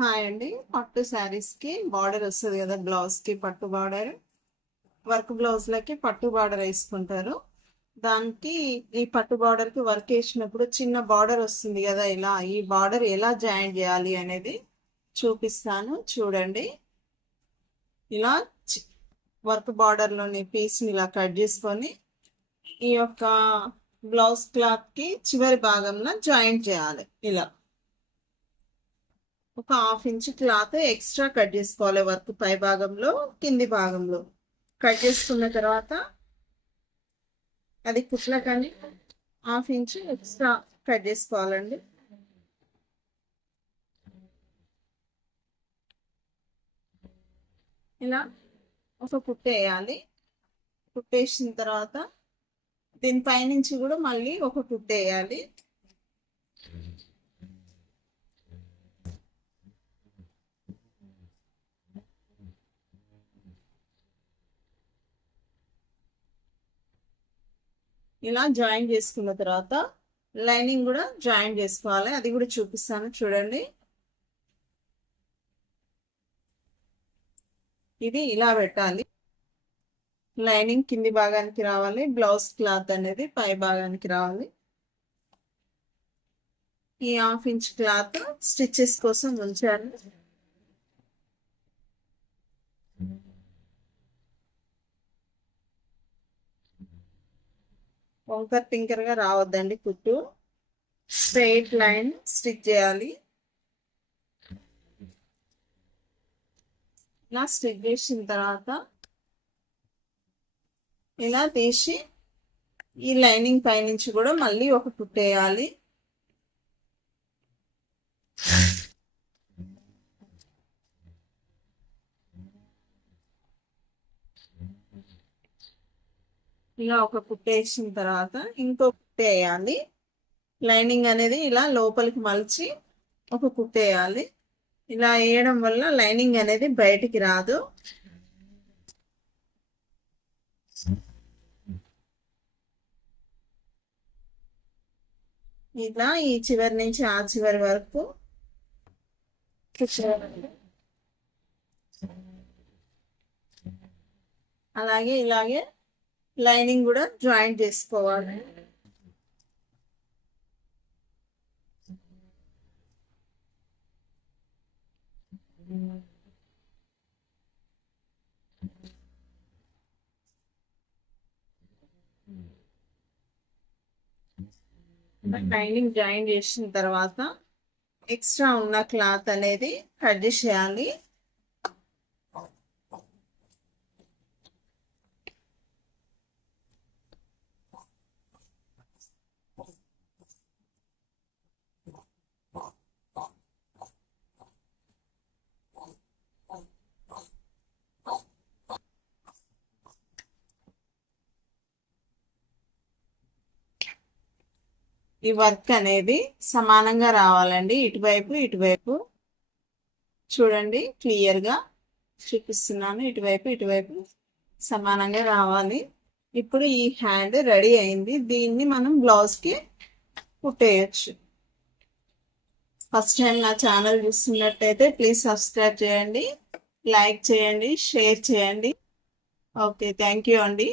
Hi అండి. పట్టు శారీస్కి బార్డర్ వస్తుంది కదా, బ్లౌజ్కి పట్టు బార్డర్, వర్క్ బ్లౌజ్లకి పట్టు బార్డర్ వేసుకుంటారు. దానికి ఈ పట్టు బార్డర్కి వర్క్ వేసినప్పుడు చిన్న బార్డర్ వస్తుంది కదా, ఇలా ఈ బార్డర్ ఎలా జాయిన్ చేయాలి అనేది చూపిస్తాను చూడండి. ఇలా వర్క్ బార్డర్లోని పీస్ని ఇలా కట్ చేసుకొని ఈ యొక్క బ్లౌజ్ క్లాత్కి చివరి భాగంలో జాయింట్ చేయాలి. ఇలా ఒక half inch cloth extra cut చేసుకోవాలి. వర్క్ పై భాగంలో కింది భాగంలో కట్ చేసుకున్న తర్వాత అది కుట్లకని హాఫ్ ఇంచ్ ఎక్స్ట్రా కట్ చేసుకోవాలండి. ఇలా ఒక కుట్టు వేయాలి. కుట్టేసిన తర్వాత దీనిపై నుంచి కూడా మళ్ళీ ఒక కుట్టు వేయాలి. ఇలా జాయిన్ చేసుకున్న తర్వాత లైనింగ్ కూడా జాయిన్ చేసుకోవాలి. అది కూడా చూపిస్తాను చూడండి. ఇది ఇలా పెట్టాలి. లైనింగ్ కింది భాగానికి రావాలి, బ్లౌజ్ క్లాత్ అనేది పై భాగానికి రావాలి. ఈ హాఫ్ ఇంచ్ క్లాత్ స్టిచెస్ కోసం ఉంచాను. వంకర్ టింకర్గా రావద్దండి కుట్టు, స్ట్రైట్ లైన్ స్టిచ్ చేయాలి. ఇలా స్టిచ్ చేసిన తర్వాత ఇలా తీసి ఈ లైనింగ్ పైనుంచి కూడా మళ్ళీ ఒక కుట్టేయాలి. ఇలా ఒక కుట్టేసిన తర్వాత ఇంకో కుట్టేయాలి. లైనింగ్ అనేది ఇలా లోపలికి మలిచి ఒక కుట్టేయాలి. ఇలా వేయడం వల్ల లైనింగ్ అనేది బయటికి రాదు. ఇలా ఈ చివరి నుంచి ఆ చివరి వరకు అలాగే ఇలాగే లైనింగ్ కూడా జాయింట్ చేసుకోవాలి. లైనింగ్ జాయిన్ చేసిన తర్వాత ఎక్స్ట్రా ఉన్న క్లాత్ అనేది కట్ చేయాలి. ఈ వర్క్ అనేది సమానంగా రావాలండి, ఇటువైపు ఇటువైపు. చూడండి క్లియర్గా చూపిస్తున్నాను. ఇటువైపు సమానంగా రావాలి. ఇప్పుడు ఈ హ్యాండ్ రెడీ అయింది. దీన్ని మనం బ్లౌజ్కి కుట్టేయచ్చు. ఫస్ట్ టైం నా ఛానల్ చూస్తున్నట్టయితే ప్లీజ్ సబ్స్క్రైబ్ చేయండి, లైక్ చేయండి, షేర్ చేయండి. ఓకే, థ్యాంక్ యూ అండి.